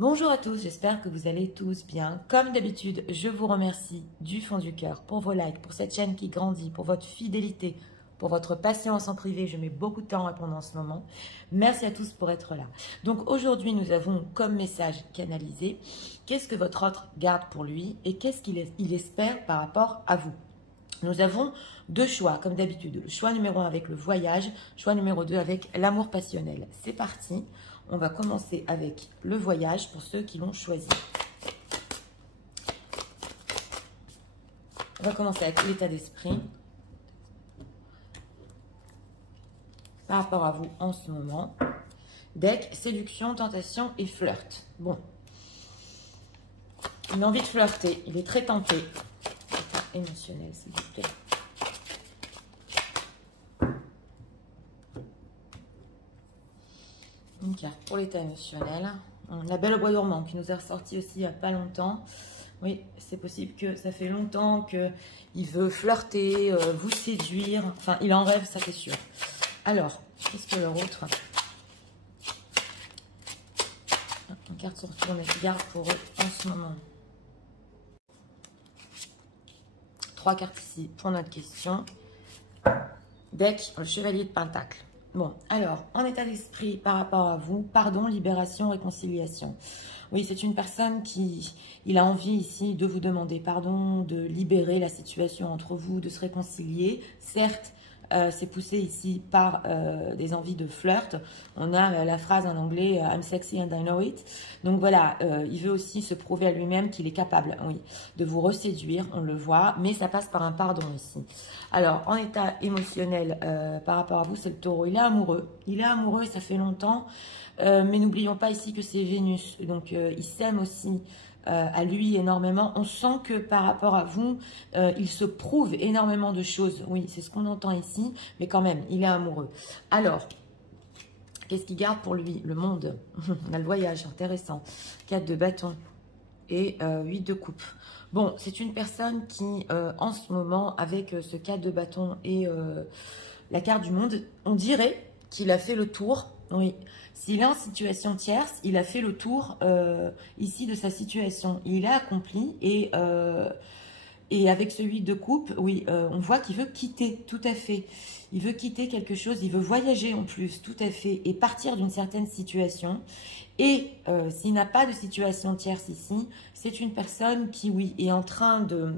Bonjour à tous, j'espère que vous allez tous bien. Comme d'habitude, je vous remercie du fond du cœur pour vos likes, pour cette chaîne qui grandit, pour votre fidélité, pour votre patience en privé. Je mets beaucoup de temps à répondre en ce moment. Merci à tous pour être là. Donc aujourd'hui, nous avons comme message canalisé, qu'est-ce que votre autre garde pour lui et qu'est-ce qu'il espère par rapport à vous. Nous avons deux choix, comme d'habitude. Le choix numéro 1 avec le voyage, choix numéro 2 avec l'amour passionnel. C'est parti. On va commencer avec le voyage pour ceux qui l'ont choisi. On va commencer avec l'état d'esprit par rapport à vous en ce moment. Deck, séduction, tentation et flirt. Bon. Il a envie de flirter. Il est très tenté. État émotionnel, s'il vous plaît. Une carte pour l'état émotionnel. La Belle au bois dormant qui nous est ressortie aussi il n'y a pas longtemps. Oui, c'est possible que ça fait longtemps qu'il veut flirter, vous séduire. Enfin, il en rêve, ça c'est sûr. Alors, qu'est-ce que leur autre? Une carte se retourne et garde pour eux en ce moment. 3 cartes ici pour notre question. Deck, le chevalier de Pentacle. Bon, alors, en état d'esprit par rapport à vous, pardon, libération, réconciliation. Oui, c'est une personne il a envie ici de vous demander pardon, de libérer la situation entre vous, de se réconcilier. Certes, c'est poussé ici par des envies de flirt. On a la phrase en anglais « I'm sexy and I know it ». Donc voilà, il veut aussi se prouver à lui-même qu'il est capable, oui, de vous reséduire, on le voit, mais ça passe par un pardon ici. Alors, en état émotionnel, par rapport à vous, c'est le taureau. Il est amoureux et ça fait longtemps, mais n'oublions pas ici que c'est Vénus. Donc, il s'aime aussi à lui énormément. On sent que par rapport à vous, il se prouve énormément de choses. Oui, c'est ce qu'on entend ici, mais quand même, il est amoureux. Alors, qu'est-ce qu'il garde pour lui? Le monde. On a le voyage, intéressant. 4 de bâton et 8 de coupe. Bon, c'est une personne qui, en ce moment, avec ce 4 de bâton et la carte du monde, on dirait qu'il a fait le tour. Oui, s'il est en situation tierce, il a fait le tour ici de sa situation. Il a accompli et avec ce 8 de coupe, oui, on voit qu'il veut quitter, tout à fait. Il veut quitter quelque chose, il veut voyager en plus, tout à fait, et partir d'une certaine situation. Et s'il n'a pas de situation tierce ici, c'est une personne qui, oui, est en train de...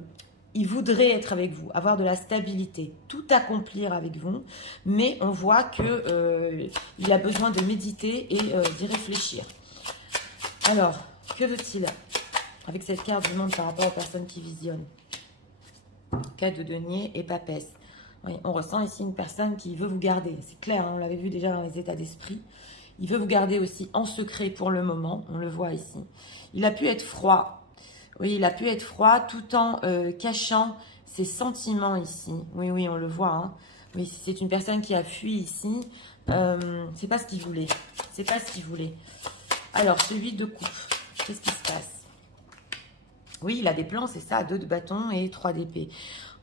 Il voudrait être avec vous, avoir de la stabilité, tout accomplir avec vous, mais on voit qu'il a besoin de méditer et d'y réfléchir. Alors, que veut-il avec cette carte du monde par rapport aux personnes qui visionnent? 4 de denier et papesse. Oui, on ressent ici une personne qui veut vous garder. C'est clair, hein, on l'avait vu déjà dans les états d'esprit. Il veut vous garder aussi en secret pour le moment. On le voit ici. Il a pu être froid. Oui, il a pu être froid tout en cachant ses sentiments ici. Oui, oui, on le voit. Hein. Oui, c'est une personne qui a fui ici. C'est pas ce qu'il voulait. C'est pas ce qu'il voulait. Alors, ce 8 de coupe. Qu'est-ce qui se passe? Oui, il a des plans, c'est ça. 2 de bâton et 3 d'épée.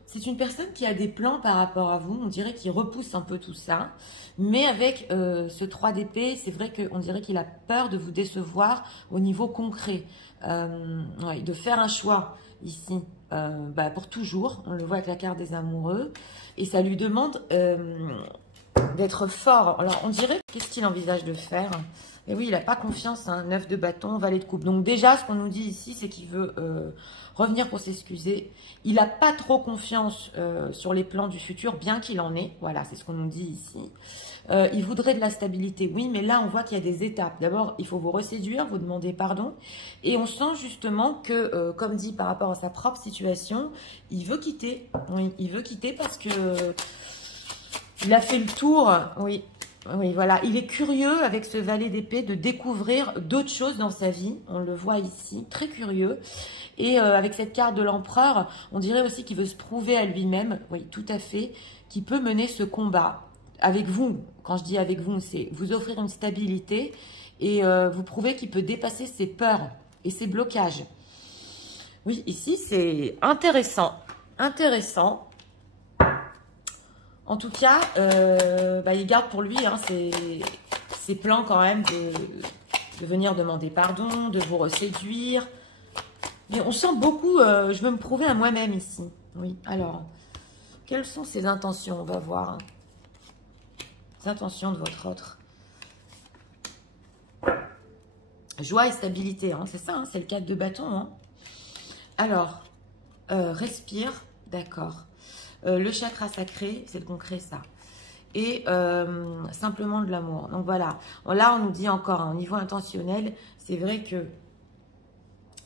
C'est une personne qui a des plans par rapport à vous. On dirait qu'il repousse un peu tout ça. Mais avec ce 3 d'épée, c'est vrai qu'on dirait qu'il a peur de vous décevoir au niveau concret. Ouais, de faire un choix ici pour toujours. On le voit avec la carte des amoureux. Et ça lui demande d'être fort. Alors, on dirait, qu'est-ce qu'il envisage de faire? Et oui, il n'a pas confiance, hein, 9 de bâton, valet de coupe. Donc déjà, ce qu'on nous dit ici, c'est qu'il veut revenir pour s'excuser. Il n'a pas trop confiance sur les plans du futur, bien qu'il en ait. Voilà, c'est ce qu'on nous dit ici. Il voudrait de la stabilité, oui, mais là, on voit qu'il y a des étapes. D'abord, il faut vous reséduire, vous demander pardon. Et on sent justement que, comme dit par rapport à sa propre situation, il veut quitter. Oui, il veut quitter parce que il a fait le tour, oui. Oui, voilà, il est curieux avec ce valet d'épée de découvrir d'autres choses dans sa vie. On le voit ici, très curieux. Et avec cette carte de l'empereur, on dirait aussi qu'il veut se prouver à lui-même, oui, tout à fait, qu'il peut mener ce combat avec vous. Quand je dis avec vous, c'est vous offrir une stabilité et vous prouver qu'il peut dépasser ses peurs et ses blocages. Oui, ici, c'est intéressant. Intéressant. En tout cas, il garde pour lui hein, ses plans quand même de venir demander pardon, de vous reséduire. Mais on sent beaucoup, je veux me prouver à moi-même ici. Oui, alors, quelles sont ses intentions? On va voir. Hein. Les intentions de votre autre. Joie et stabilité, hein, c'est ça, hein, c'est le 4 de bâton. Hein. Alors, respire, d'accord. Le chakra sacré, c'est le concret, ça. Et simplement de l'amour. Donc voilà, là on nous dit encore, hein, au niveau intentionnel, c'est vrai que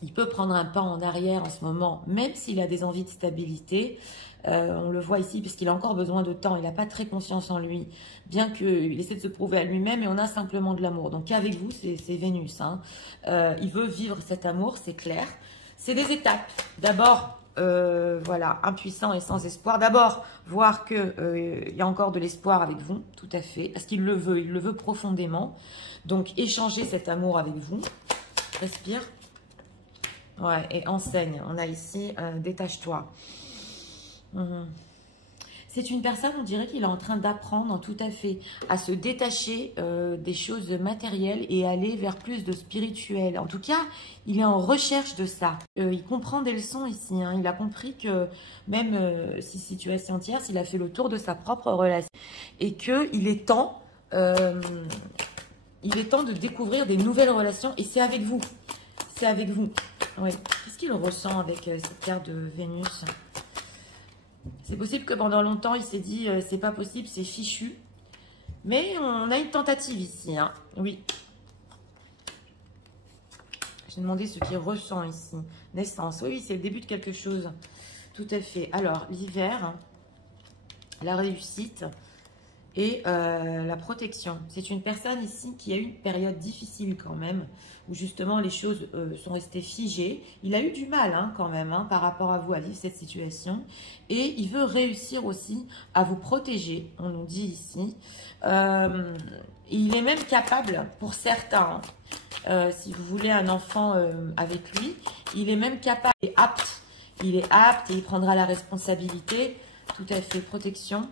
il peut prendre un pas en arrière en ce moment, même s'il a des envies de stabilité. On le voit ici, puisqu'il a encore besoin de temps. Il n'a pas très confiance en lui, bien qu'il essaie de se prouver à lui-même. Et on a simplement de l'amour. Donc avec vous, c'est Vénus. Hein. Il veut vivre cet amour, c'est clair. C'est des étapes. D'abord, voilà, impuissant et sans espoir. D'abord, voir qu'il y a encore de l'espoir avec vous, tout à fait. Parce qu'il le veut profondément. Donc, échanger cet amour avec vous. Respire. Ouais, et enseigne. On a ici, détache-toi. C'est une personne, on dirait qu'il est en train d'apprendre tout à fait à se détacher des choses matérielles et aller vers plus de spirituel. En tout cas, il est en recherche de ça. Il comprend des leçons ici. Hein. Il a compris que même si situation tierce, il a fait le tour de sa propre relation. Et qu'il est temps, de découvrir des nouvelles relations. Et c'est avec vous. C'est avec vous. Oui. Qu'est-ce qu'il ressent avec cette carte de Vénus ? C'est possible que pendant longtemps, il s'est dit c'est pas possible, c'est fichu. Mais on a une tentative ici. Hein. Oui. J'ai demandé ce qu'il ressent ici. Naissance. Oui, c'est le début de quelque chose. Tout à fait. Alors, l'hiver, la réussite et la protection. C'est une personne ici qui a eu une période difficile quand même, où justement les choses sont restées figées. Il a eu du mal hein, quand même hein, par rapport à vous à vivre cette situation. Et il veut réussir aussi à vous protéger, on nous dit ici. Il est même capable, pour certains, si vous voulez un enfant avec lui, il est même capable, il est apte et il prendra la responsabilité. Tout à fait, protection.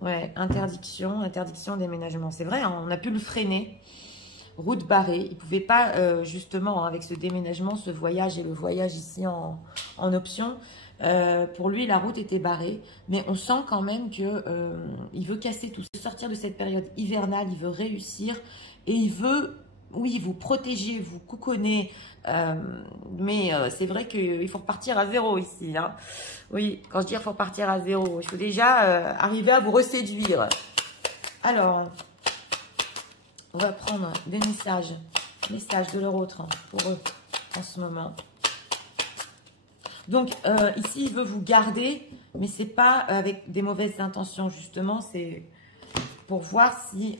Ouais, interdiction déménagement. C'est vrai, hein, on a pu le freiner. Route barrée. Il ne pouvait pas, justement, avec ce déménagement, ce voyage et le voyage ici en option. Pour lui, la route était barrée. Mais on sent quand même qu'il veut casser tout. Sortir de cette période hivernale, il veut réussir. Et il veut, oui, vous protéger, vous couconner. Mais c'est vrai qu'il faut repartir à zéro ici. Hein. Oui, quand je dis qu'il faut repartir à zéro, il faut déjà arriver à vous reséduire. Alors, on va prendre des messages de leur autre hein, pour eux en ce moment. Donc, ici, il veut vous garder, mais c'est pas avec des mauvaises intentions, justement. C'est pour voir si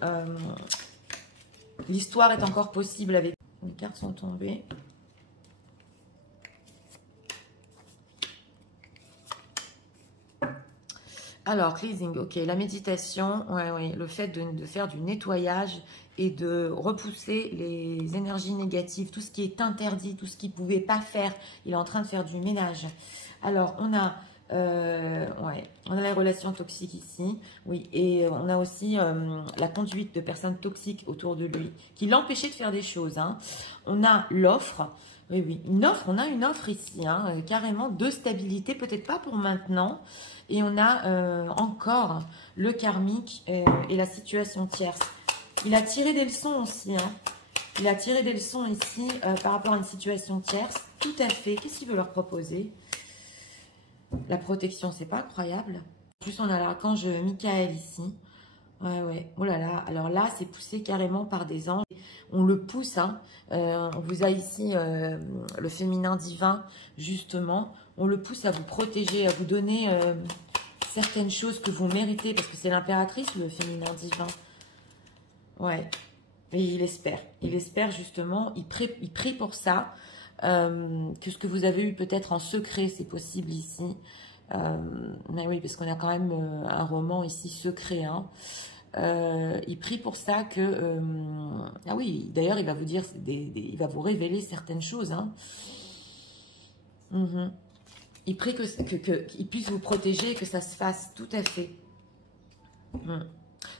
l'histoire est encore possible avec... Les cartes sont tombées. Alors, cleansing, ok, la méditation, ouais, le fait de faire du nettoyage et de repousser les énergies négatives, tout ce qui est interdit, tout ce qu'il ne pouvait pas faire, il est en train de faire du ménage. Alors, on a les relations toxiques ici, oui, et on a aussi la conduite de personnes toxiques autour de lui, qui l'empêchaient de faire des choses. Hein. On a l'offre, oui, on a une offre ici, hein, carrément de stabilité, peut-être pas pour maintenant. Et on a encore le karmique et la situation tierce. Il a tiré des leçons aussi. Hein. Il a tiré des leçons ici par rapport à une situation tierce. Tout à fait. Qu'est-ce qu'il veut leur proposer? La protection, c'est pas incroyable. En plus, on a l'archange Michael ici. Ouais. Oh là là. Alors là, c'est poussé carrément par des anges. On le pousse. Hein. On vous a ici le féminin divin, justement. On le pousse à vous protéger, à vous donner certaines choses que vous méritez. Parce que c'est l'impératrice, le féminin divin. Ouais. Et il espère. Il espère justement. Il prie pour ça. Que ce que vous avez eu peut-être en secret, c'est possible ici. Mais oui, parce qu'on a quand même un roman ici secret. Hein. Il prie pour ça que... ah oui, d'ailleurs, il va vous dire, il va vous révéler certaines choses. Hein. Il prie qu'il puisse vous protéger et que ça se fasse tout à fait.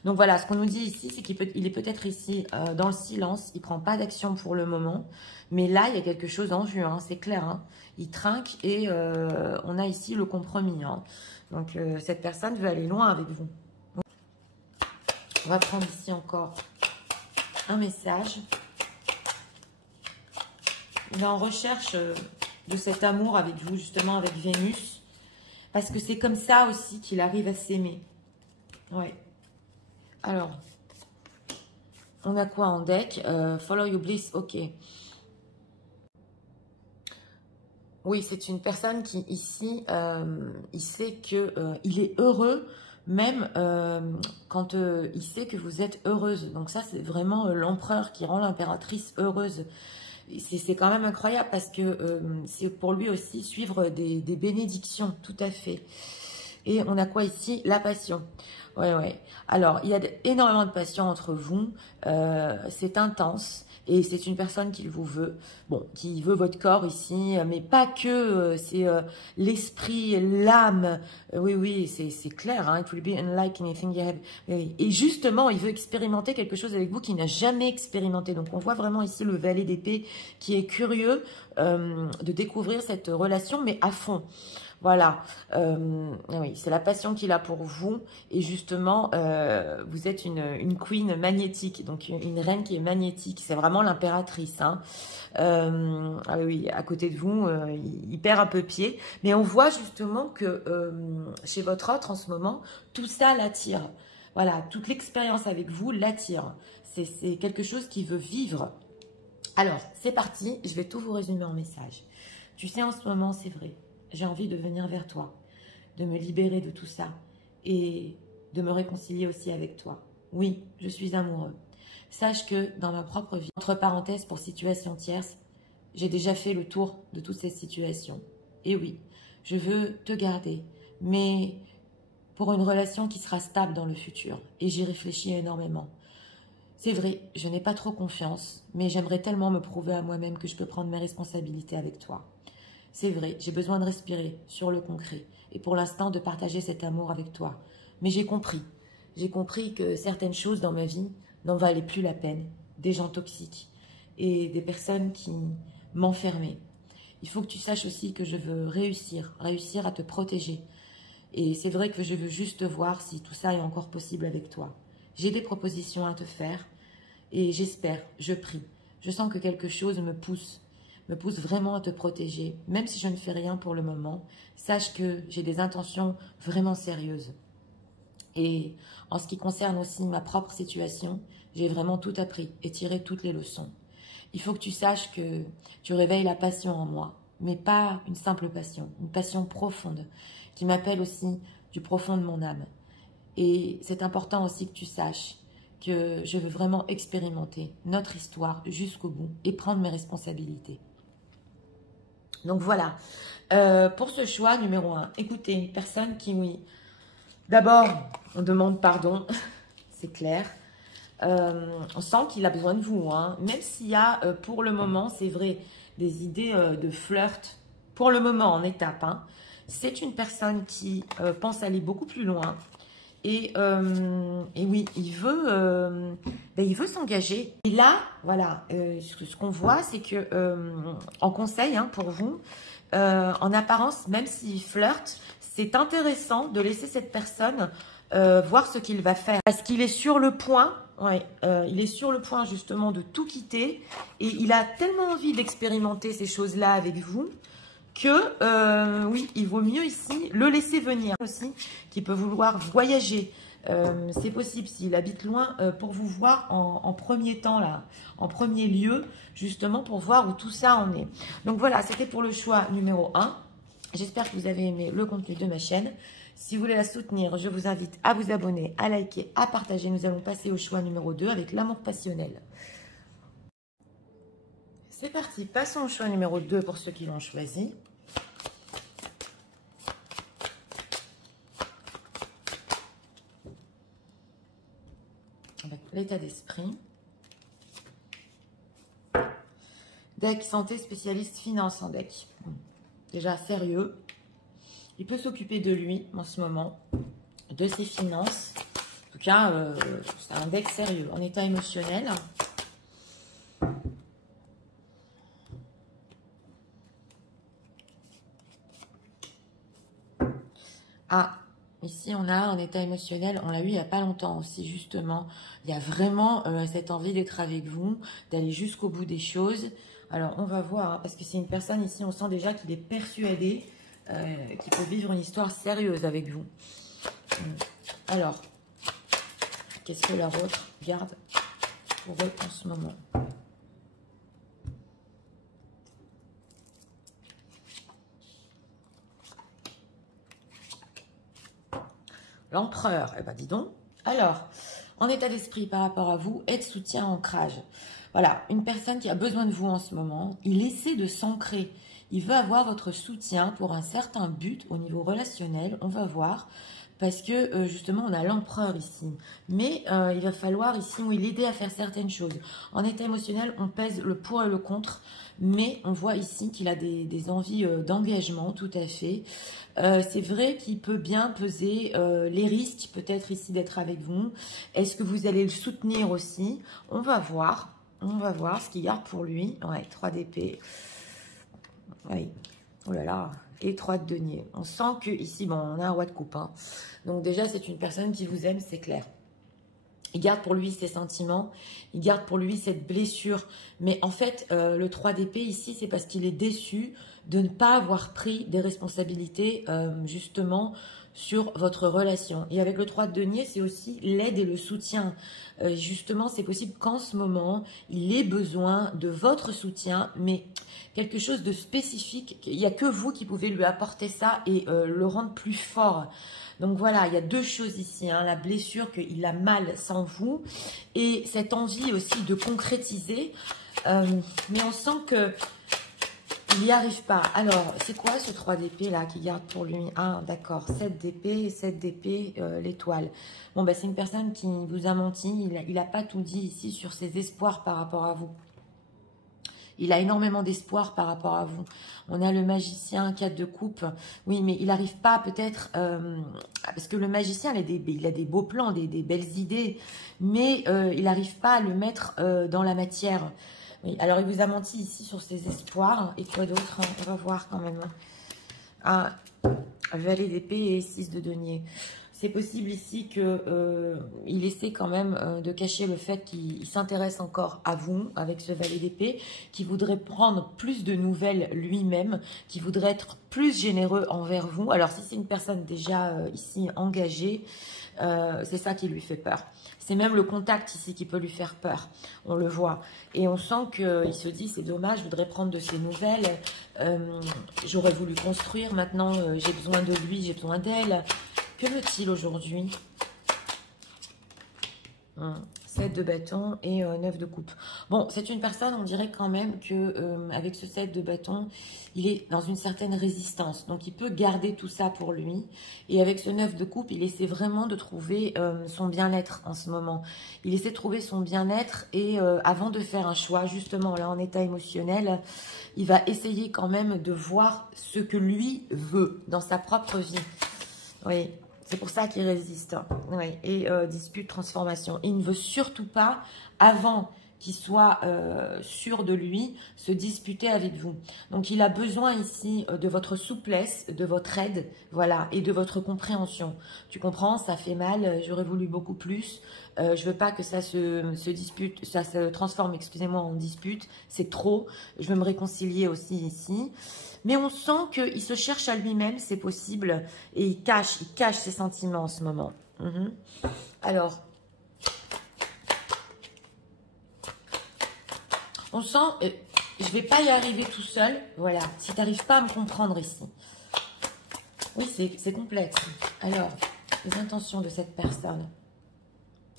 Donc voilà, ce qu'on nous dit ici, c'est qu'il est peut-être ici dans le silence. Il ne prend pas d'action pour le moment. Mais là, il y a quelque chose en vue, hein, c'est clair. Hein. Il trinque et on a ici le compromis. Hein. Donc cette personne veut aller loin avec vous. Donc, on va prendre ici encore un message. Il est en recherche de cet amour avec vous, justement avec Vénus. Parce que c'est comme ça aussi qu'il arrive à s'aimer. Ouais. Alors, on a quoi en deck? Follow your bliss, ok. Oui, c'est une personne qui, ici, il sait qu'il est heureux, même quand il sait que vous êtes heureuse. Donc ça, c'est vraiment l'empereur qui rend l'impératrice heureuse. C'est quand même incroyable parce que c'est pour lui aussi suivre des bénédictions, tout à fait. Et on a quoi ici? La passion. Ouais, ouais. Alors, il y a énormément de passion entre vous. C'est intense. Et c'est une personne qui vous veut. Bon, qui veut votre corps ici. Mais pas que. C'est l'esprit, l'âme. Oui, oui, c'est clair. Hein, it will be unlike anything you have. Oui. Et justement, il veut expérimenter quelque chose avec vous qu'il n'a jamais expérimenté. Donc, on voit vraiment ici le valet d'épée qui est curieux de découvrir cette relation, mais à fond. Voilà, oui, c'est la passion qu'il a pour vous. Et justement, vous êtes une queen magnétique, donc une reine qui est magnétique. C'est vraiment l'impératrice. Hein. Ah oui, à côté de vous, il perd un peu pied. Mais on voit justement que chez votre autre, en ce moment, tout ça l'attire. Voilà, toute l'expérience avec vous l'attire. C'est quelque chose qu'il veut vivre. Alors, c'est parti. Je vais tout vous résumer en message. Tu sais, en ce moment, c'est vrai. J'ai envie de venir vers toi, de me libérer de tout ça et de me réconcilier aussi avec toi. Oui, je suis amoureux. Sache que dans ma propre vie, entre parenthèses pour situation tierce, j'ai déjà fait le tour de toutes ces situations. Et oui, je veux te garder, mais pour une relation qui sera stable dans le futur. Et j'y réfléchis énormément. C'est vrai, je n'ai pas trop confiance, mais j'aimerais tellement me prouver à moi-même que je peux prendre mes responsabilités avec toi. C'est vrai, j'ai besoin de respirer sur le concret et pour l'instant de partager cet amour avec toi. Mais j'ai compris que certaines choses dans ma vie n'en valaient plus la peine. Des gens toxiques et des personnes qui m'enfermaient. Il faut que tu saches aussi que je veux réussir à te protéger. Et c'est vrai que je veux juste voir si tout ça est encore possible avec toi. J'ai des propositions à te faire et j'espère, je prie. Je sens que quelque chose me pousse vraiment à te protéger. Même si je ne fais rien pour le moment, sache que j'ai des intentions vraiment sérieuses. Et en ce qui concerne aussi ma propre situation, j'ai vraiment tout appris et tiré toutes les leçons. Il faut que tu saches que tu réveilles la passion en moi, mais pas une simple passion, une passion profonde qui m'appelle aussi du profond de mon âme. Et c'est important aussi que tu saches que je veux vraiment expérimenter notre histoire jusqu'au bout et prendre mes responsabilités. Donc voilà, pour ce choix numéro 1, écoutez, une personne qui, oui, d'abord, on demande pardon, c'est clair. On sent qu'il a besoin de vous, hein. Même s'il y a, pour le moment, c'est vrai, des idées de flirt, pour le moment, en étape. Hein. C'est une personne qui pense aller beaucoup plus loin. Et oui, il veut s'engager. Et là, voilà, ce qu'on voit, c'est que en conseil, hein, pour vous, en apparence, même s'il flirte, c'est intéressant de laisser cette personne voir ce qu'il va faire. Parce qu'il est sur le point, il est sur le point justement de tout quitter. Et il a tellement envie d'expérimenter ces choses-là avec vous que, oui, il vaut mieux ici le laisser venir aussi, qui peut vouloir voyager. C'est possible s'il habite loin pour vous voir en premier temps, là, en premier lieu, justement pour voir où tout ça en est. Donc voilà, c'était pour le choix numéro 1. J'espère que vous avez aimé le contenu de ma chaîne. Si vous voulez la soutenir, je vous invite à vous abonner, à liker, à partager. Nous allons passer au choix numéro 2 avec l'amour passionnel. C'est parti, passons au choix numéro 2 pour ceux qui l'ont choisi. Avec l'état d'esprit. Deck santé spécialiste finance en deck. Déjà sérieux. Il peut s'occuper de lui en ce moment, de ses finances. tout cas, c'est un deck sérieux. En état émotionnel. Ah, ici on a un état émotionnel, on l'a eu il n'y a pas longtemps aussi justement. Il y a vraiment cette envie d'être avec vous, d'aller jusqu'au bout des choses. Alors on va voir, hein, parce que c'est une personne ici, on sent déjà qu'il est persuadé qu'il peut vivre une histoire sérieuse avec vous. Alors, qu'est-ce que la vôtre garde pour eux en ce moment? L'empereur, eh ben dis donc. Alors, en état d'esprit par rapport à vous, aide, soutien, ancrage. Voilà, une personne qui a besoin de vous en ce moment, il essaie de s'ancrer. Il veut avoir votre soutien pour un certain but au niveau relationnel, on va voir. Parce que justement, on a l'empereur ici. Mais il va falloir ici, oui, l'aider à faire certaines choses. En état émotionnel, on pèse le pour et le contre. Mais on voit ici qu'il a des envies d'engagement, tout à fait. C'est vrai qu'il peut bien peser les risques, peut-être ici, d'être avec vous. Est-ce que vous allez le soutenir aussi? On va voir. On va voir ce qu'il garde pour lui. Ouais, 3 d'épée. Oui. Oh là là. Et 3 de denier. On sent que ici, bon, on a un roi de coupe. Hein. Donc déjà, c'est une personne qui vous aime, c'est clair. Il garde pour lui ses sentiments, il garde pour lui cette blessure. Mais en fait, le 3 d'épée ici, c'est parce qu'il est déçu de ne pas avoir pris des responsabilités justement sur votre relation. Et avec le 3 de denier, c'est aussi l'aide et le soutien. Justement, c'est possible qu'en ce moment, il ait besoin de votre soutien, mais quelque chose de spécifique. Il n'y a que vous qui pouvez lui apporter ça et le rendre plus fort. Donc voilà, il y a 2 choses ici, hein, la blessure qu'il a mal sans vous et cette envie aussi de concrétiser. Mais on sent que il n'y arrive pas. Alors, c'est quoi ce 3 d'épée là qui garde pour lui? Ah, d'accord, 7 d'épée, 7 d'épée, l'étoile. Bon, ben, c'est une personne qui vous a menti. Il n'a pas tout dit ici sur ses espoirs par rapport à vous. Il a énormément d'espoir par rapport à vous. On a le magicien, 4 de coupe. Oui, mais il n'arrive pas peut-être... parce que le magicien, il a des beaux plans, des belles idées. Mais il n'arrive pas à le mettre dans la matière. Oui, alors il vous a menti ici sur ses espoirs. Et quoi d'autre? On va voir quand même. Ah, valet d'épée et 6 de denier. C'est possible ici qu'il essaie quand même de cacher le fait qu'il s'intéresse encore à vous avec ce valet d'épée, qu'il voudrait prendre plus de nouvelles lui-même, qu'il voudrait être plus généreux envers vous. Alors si c'est une personne déjà ici engagée, c'est ça qui lui fait peur. C'est même le contact ici qui peut lui faire peur. On le voit. Et on sent qu'il se dit, c'est dommage, je voudrais prendre de ses nouvelles. J'aurais voulu construire. Maintenant, j'ai besoin de lui, j'ai besoin d'elle. Que veut-il aujourd'hui? 7 de bâton et 9 de coupe. Bon, c'est une personne, on dirait quand même que avec ce 7 de bâton, il est dans une certaine résistance. Donc, il peut garder tout ça pour lui. Et avec ce 9 de coupe, il essaie vraiment de trouver son bien-être en ce moment. Il essaie de trouver son bien-être et avant de faire un choix, justement, là, en état émotionnel, il va essayer quand même de voir ce que lui veut dans sa propre vie. Oui. C'est pour ça qu'il résiste. Oui. Et dispute, transformation. Et il ne veut surtout pas, avant qu'il soit sûr de lui, se disputer avec vous. Donc, il a besoin ici de votre souplesse, de votre aide, voilà, et de votre compréhension. Tu comprends, ça fait mal, j'aurais voulu beaucoup plus. Je veux pas que ça se dispute, ça se transforme, excusez-moi, en dispute. C'est trop. Je veux me réconcilier aussi ici. Mais on sent qu'il se cherche à lui-même, c'est possible. Et il cache ses sentiments en ce moment. Alors, on sent, je ne vais pas y arriver tout seul. Voilà, si tu n'arrives pas à me comprendre ici. Oui, c'est complexe. Alors, les intentions de cette personne.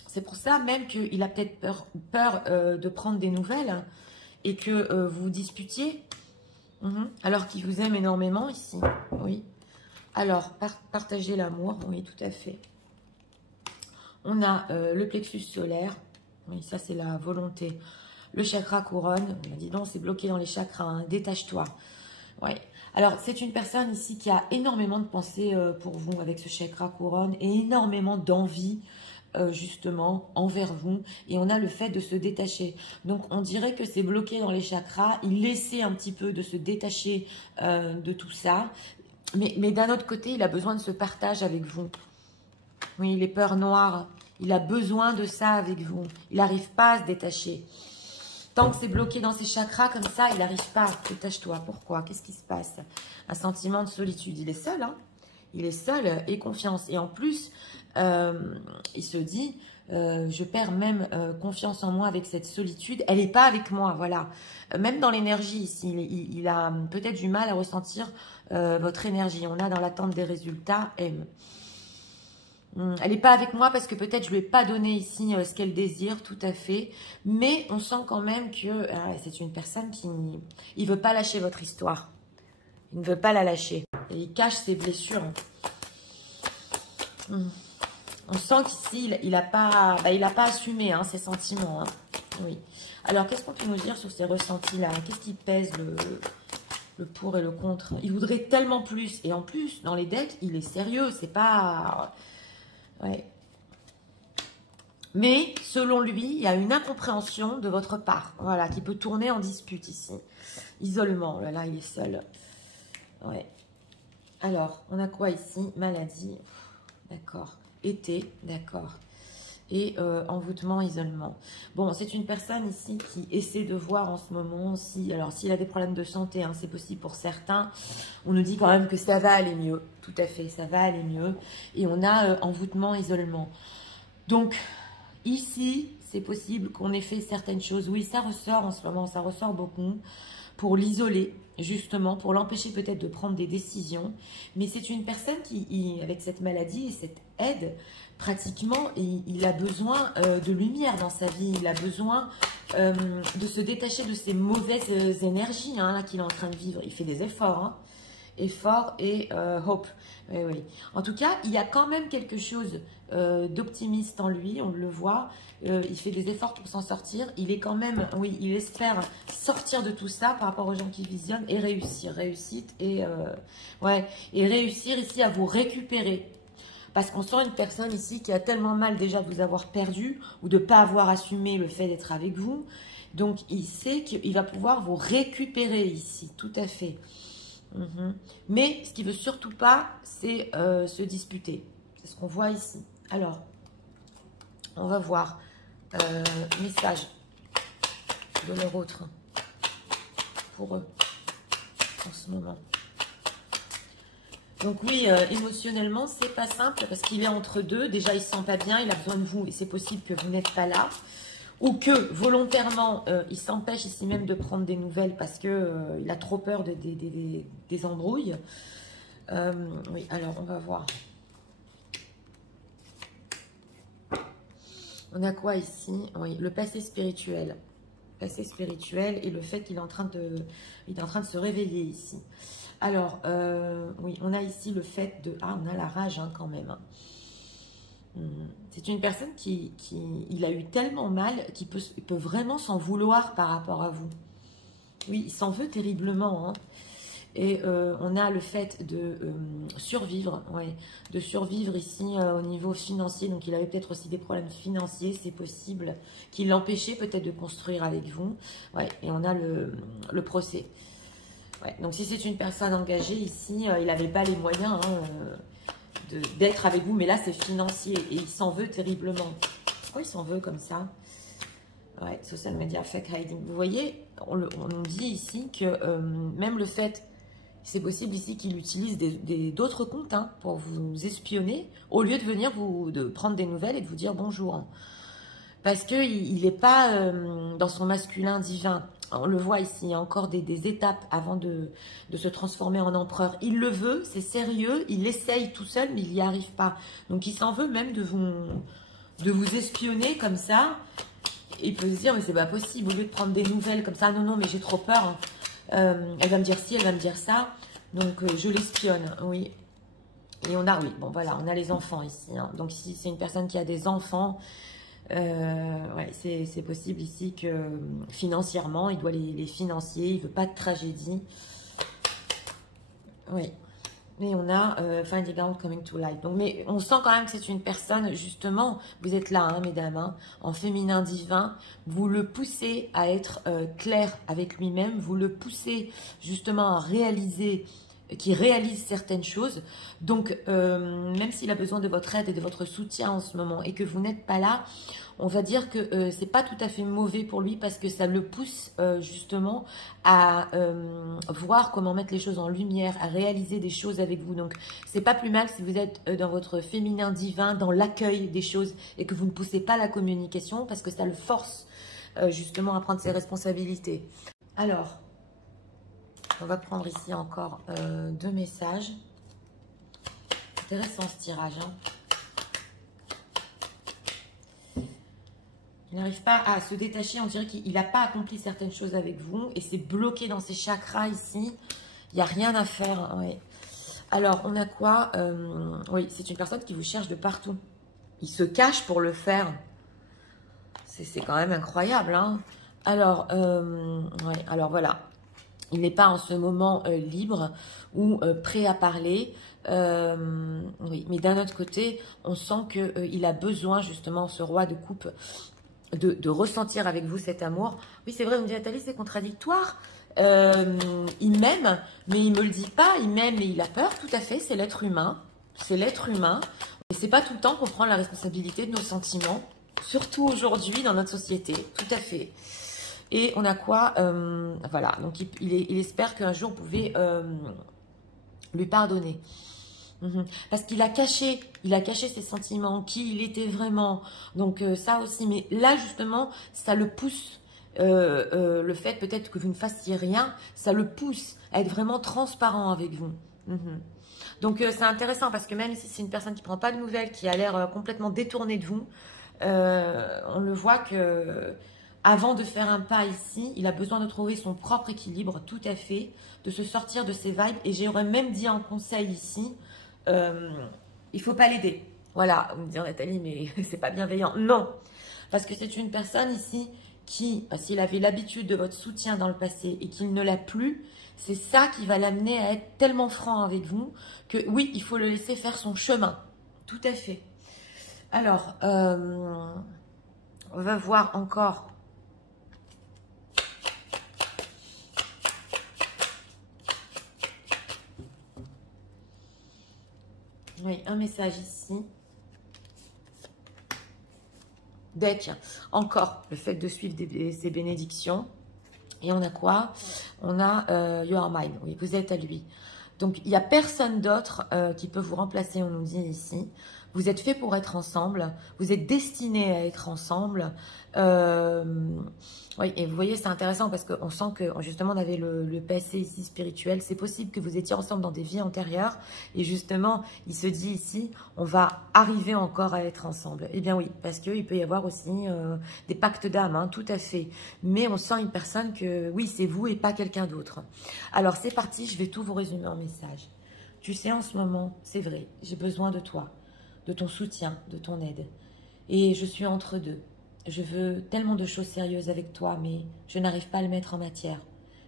C'est pour ça même qu'il a peut-être peur de prendre des nouvelles et que vous vous disputiez. Alors qu'il vous aime énormément ici. Oui. Alors, partager l'amour. Oui, tout à fait. On a le plexus solaire. Oui, ça, c'est la volonté. Le chakra couronne. Dis donc, c'est bloqué dans les chakras. Hein. Détache-toi. Oui. Alors, c'est une personne ici qui a énormément de pensées pour vous avec ce chakra couronne et énormément d'envie justement envers vous, et on a le fait de se détacher. Donc on dirait que c'est bloqué dans les chakras, il essaie un petit peu de se détacher de tout ça, mais d'un autre côté, il a besoin de ce partage avec vous. Oui, les peurs noires, il a besoin de ça avec vous, il n'arrive pas à se détacher. Tant que c'est bloqué dans ses chakras comme ça, il n'arrive pas. Détache-toi. Pourquoi? Qu'est-ce qui se passe? Un sentiment de solitude. Il est seul, hein? Il est seul et confiance. Et en plus, il se dit, je perds même confiance en moi avec cette solitude. Elle n'est pas avec moi, voilà. Même dans l'énergie ici, il a peut-être du mal à ressentir votre énergie. On a dans l'attente des résultats M. Elle n'est pas avec moi parce que peut-être je ne lui ai pas donné ici ce qu'elle désire, tout à fait. Mais on sent quand même que c'est une personne qui ne veut pas lâcher votre histoire. Il ne veut pas la lâcher. Et il cache ses blessures. On sent qu'ici, il n'a pas, assumé ses sentiments. Hein. Oui. Alors, qu'est-ce qu'on peut nous dire sur ces ressentis-là? Qu'est-ce qui pèse le pour et le contre? Il voudrait tellement plus. Et en plus, dans les decks, il est sérieux. C'est pas... Ouais. Mais, selon lui, il y a une incompréhension de votre part. Voilà, qui peut tourner en dispute ici. Isolement. Là, il est seul. Ouais. Alors, on a quoi ici? Maladie. D'accord. Été. D'accord. Et envoûtement, isolement. Bon, c'est une personne ici qui essaie de voir en ce moment si... Alors, s'il a des problèmes de santé, hein, c'est possible pour certains. On nous dit quand même que ça va aller mieux. Tout à fait, ça va aller mieux. Et on a envoûtement, isolement. Donc, ici, c'est possible qu'on ait fait certaines choses. Oui, ça ressort en ce moment, ça ressort beaucoup. Pour l'isoler, justement, pour l'empêcher peut-être de prendre des décisions. Mais c'est une personne qui, avec cette maladie et cette aide, pratiquement, il a besoin de lumière dans sa vie. Il a besoin de se détacher de ces mauvaises énergies là qu'il est en train de vivre. Il fait des efforts, hein. Effort et hope. Oui, oui. En tout cas, il y a quand même quelque chose d'optimiste en lui, on le voit. Il fait des efforts pour s'en sortir. Il est quand même, oui, il espère sortir de tout ça par rapport aux gens qui visionnent et réussir. Réussite et, ouais, et réussir ici à vous récupérer. Parce qu'on sent une personne ici qui a tellement mal déjà de vous avoir perdu ou de ne pas avoir assumé le fait d'être avec vous. Donc, il sait qu'il va pouvoir vous récupérer ici, tout à fait. Mais ce qu'il ne veut surtout pas, c'est se disputer. C'est ce qu'on voit ici. Alors, on va voir message de leur autre pour eux en ce moment. Donc oui, émotionnellement, c'est pas simple parce qu'il est entre deux. Déjà, il se sent pas bien, il a besoin de vous et c'est possible que vous n'êtes pas là. Ou que volontairement, il s'empêche ici même de prendre des nouvelles parce que il a trop peur des embrouilles. Oui, alors on va voir. On a quoi ici? Oui, le passé spirituel. Passé spirituel et le fait qu'il est en train de se réveiller ici. Alors, oui, on a ici le fait de... Ah, on a la rage quand même. C'est une personne il a eu tellement mal qu'il peut vraiment s'en vouloir par rapport à vous. Oui, il s'en veut terriblement. Hein. Et on a le fait de survivre, ouais, de survivre ici au niveau financier. Donc, il avait peut-être aussi des problèmes financiers, c'est possible, qui l'empêchait peut-être de construire avec vous. Ouais, et on a le procès. Ouais, donc, si c'est une personne engagée ici, il n'avait pas les moyens d'être avec vous, mais là, c'est financier et il s'en veut terriblement. Pourquoi il s'en veut comme ça? Ouais, social media, fake hiding. Vous voyez, on nous dit ici que même le fait... C'est possible ici qu'il utilise d'autres comptes pour vous espionner au lieu de venir de prendre des nouvelles et de vous dire bonjour. Parce qu'il n'est pas dans son masculin divin. On le voit ici, il y a encore des étapes avant de se transformer en empereur. Il le veut, c'est sérieux, il essaye tout seul, mais il n'y arrive pas. Donc il s'en veut même de vous espionner comme ça. Et il peut se dire, mais c'est pas possible, au lieu de prendre des nouvelles comme ça, non, non, mais j'ai trop peur. Elle va me dire ci, elle va me dire ça. Donc, je l'espionne, oui. Et on a, oui, bon, voilà, on a les enfants ici. Hein. Donc, si c'est une personne qui a des enfants, ouais, c'est possible ici que financièrement, il doit les financer. Il ne veut pas de tragédie. Oui, Et on a Finding Out Coming to Light. Donc, mais on sent quand même que c'est une personne, justement, vous êtes là, hein, mesdames, hein, en féminin divin, vous le poussez à être clair avec lui-même, vous le poussez justement à réaliser, qui réalise certaines choses. Donc, même s'il a besoin de votre aide et de votre soutien en ce moment et que vous n'êtes pas là, on va dire que c'est pas tout à fait mauvais pour lui parce que ça le pousse justement à voir comment mettre les choses en lumière, à réaliser des choses avec vous. Donc, c'est pas plus mal si vous êtes dans votre féminin divin, dans l'accueil des choses et que vous ne poussez pas la communication parce que ça le force justement à prendre ses responsabilités. Alors, on va prendre ici encore 2 messages. Intéressant ce tirage, hein. Il n'arrive pas à se détacher, on dirait qu'il n'a pas accompli certaines choses avec vous et c'est bloqué dans ses chakras ici. Il n'y a rien à faire. Ouais. Alors, on a quoi? Oui, c'est une personne qui vous cherche de partout. Il se cache pour le faire. C'est quand même incroyable, hein. Alors, ouais, alors voilà. Il n'est pas en ce moment libre ou prêt à parler. Oui, mais d'un autre côté, on sent qu'il a besoin justement, ce roi de coupe, de ressentir avec vous cet amour. Oui, c'est vrai, vous me dites, Nathalie, c'est contradictoire. Il m'aime, mais il ne me le dit pas. Il m'aime, mais il a peur. Tout à fait, c'est l'être humain. C'est l'être humain. Et c'est pas tout le temps qu'on prend la responsabilité de nos sentiments. Surtout aujourd'hui dans notre société. Tout à fait. Et on a quoi? Voilà, donc il espère qu'un jour vous pouvez lui pardonner. Parce qu'il a caché ses sentiments, qui il était vraiment. Donc ça aussi, mais là justement, ça le pousse, le fait peut-être que vous ne fassiez rien, ça le pousse à être vraiment transparent avec vous. Donc c'est intéressant parce que même si c'est une personne qui ne prend pas de nouvelles, qui a l'air complètement détournée de vous, on le voit que avant de faire un pas ici, il a besoin de trouver son propre équilibre, tout à fait, de se sortir de ses vibes. Et j'aurais même dit en conseil ici, il ne faut pas l'aider. Voilà, vous me direz Nathalie, mais c'est pas bienveillant. Non, parce que c'est une personne ici qui, s'il avait l'habitude de votre soutien dans le passé et qu'il ne l'a plus, c'est ça qui va l'amener à être tellement franc avec vous que oui, il faut le laisser faire son chemin. Tout à fait. Alors, on va voir encore. Oui, un message ici. Deck, encore le fait de suivre ses bénédictions. Et on a quoi? On a You are mine. Oui, vous êtes à lui. Donc, il n'y a personne d'autre qui peut vous remplacer, on nous dit ici. Vous êtes fait pour être ensemble. Vous êtes destinés à être ensemble. Oui, et vous voyez, c'est intéressant parce qu'on sent que, justement, on avait le passé ici spirituel. C'est possible que vous étiez ensemble dans des vies antérieures. Et justement, il se dit ici, on va arriver encore à être ensemble. Eh bien oui, parce qu'il peut y avoir aussi des pactes d'âme, hein, tout à fait. Mais on sent une personne que, oui, c'est vous et pas quelqu'un d'autre. Alors, c'est parti, je vais tout vous résumer en message. Tu sais, en ce moment, c'est vrai, j'ai besoin de toi, de ton soutien, de ton aide. Et je suis entre deux. Je veux tellement de choses sérieuses avec toi, mais je n'arrive pas à le mettre en matière.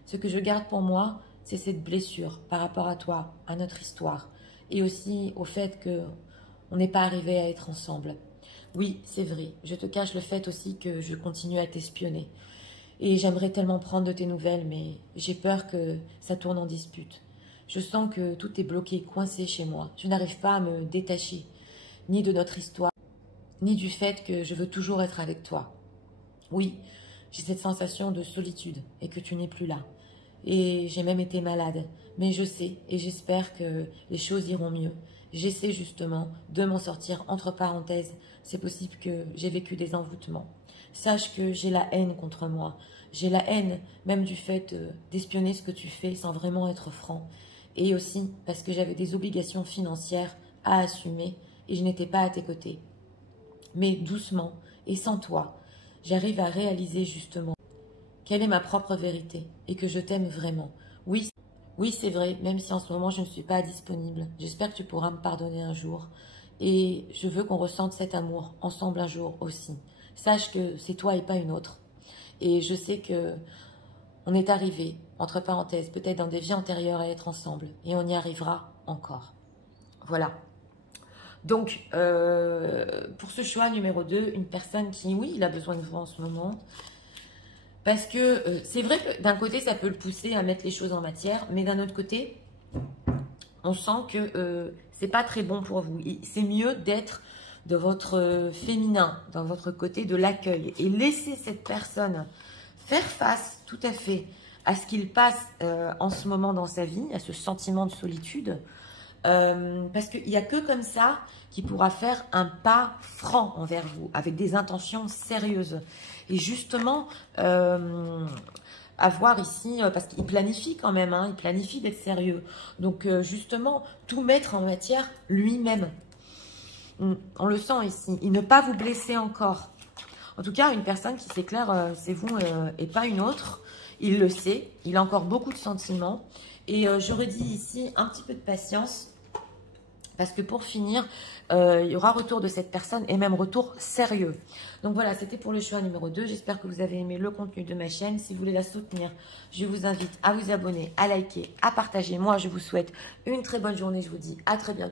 Ce que je garde pour moi, c'est cette blessure par rapport à toi, à notre histoire, et aussi au fait que on n'est pas arrivé à être ensemble. Oui, c'est vrai, je te cache le fait aussi que je continue à t'espionner. Et j'aimerais tellement prendre de tes nouvelles, mais j'ai peur que ça tourne en dispute. Je sens que tout est bloqué, coincé chez moi. Je n'arrive pas à me détacher, ni de notre histoire, ni du fait que je veux toujours être avec toi. Oui, j'ai cette sensation de solitude et que tu n'es plus là. Et j'ai même été malade. Mais je sais et j'espère que les choses iront mieux. J'essaie justement de m'en sortir. Entre parenthèses, c'est possible que j'ai vécu des envoûtements. Sache que j'ai la haine contre moi. J'ai la haine même du fait d'espionner ce que tu fais sans vraiment être franc. Et aussi parce que j'avais des obligations financières à assumer et je n'étais pas à tes côtés. Mais doucement et sans toi, j'arrive à réaliser justement quelle est ma propre vérité et que je t'aime vraiment. Oui, c'est vrai, même si en ce moment je ne suis pas disponible. J'espère que tu pourras me pardonner un jour. Et je veux qu'on ressente cet amour ensemble un jour aussi. Sache que c'est toi et pas une autre. Et je sais que on est arrivé, entre parenthèses, peut-être dans des vies antérieures à être ensemble. Et on y arrivera encore. Voilà. Donc, pour ce choix numéro 2, une personne qui, oui, il a besoin de vous en ce moment. Parce que c'est vrai que d'un côté, ça peut le pousser à mettre les choses en matière. Mais d'un autre côté, on sent que c'est pas très bon pour vous. C'est mieux d'être de votre féminin, dans votre côté de l'accueil. Et laisser cette personne faire face tout à fait à ce qu'il passe en ce moment dans sa vie, à ce sentiment de solitude. Parce qu'il n'y a que comme ça qu'il pourra faire un pas franc envers vous, avec des intentions sérieuses. Et justement, avoir ici, parce qu'il planifie quand même, hein, il planifie d'être sérieux. Donc justement, tout mettre en matière lui-même. On le sent ici. Il ne pas vous blesser encore. En tout cas, une personne qui s'éclaire, c'est vous et pas une autre. Il le sait. Il a encore beaucoup de sentiments. Et je redis ici un petit peu de patience. Parce que pour finir, il y aura retour de cette personne et même retour sérieux. Donc voilà, c'était pour le choix numéro 2. J'espère que vous avez aimé le contenu de ma chaîne. Si vous voulez la soutenir, je vous invite à vous abonner, à liker, à partager. Moi, je vous souhaite une très bonne journée. Je vous dis à très bientôt.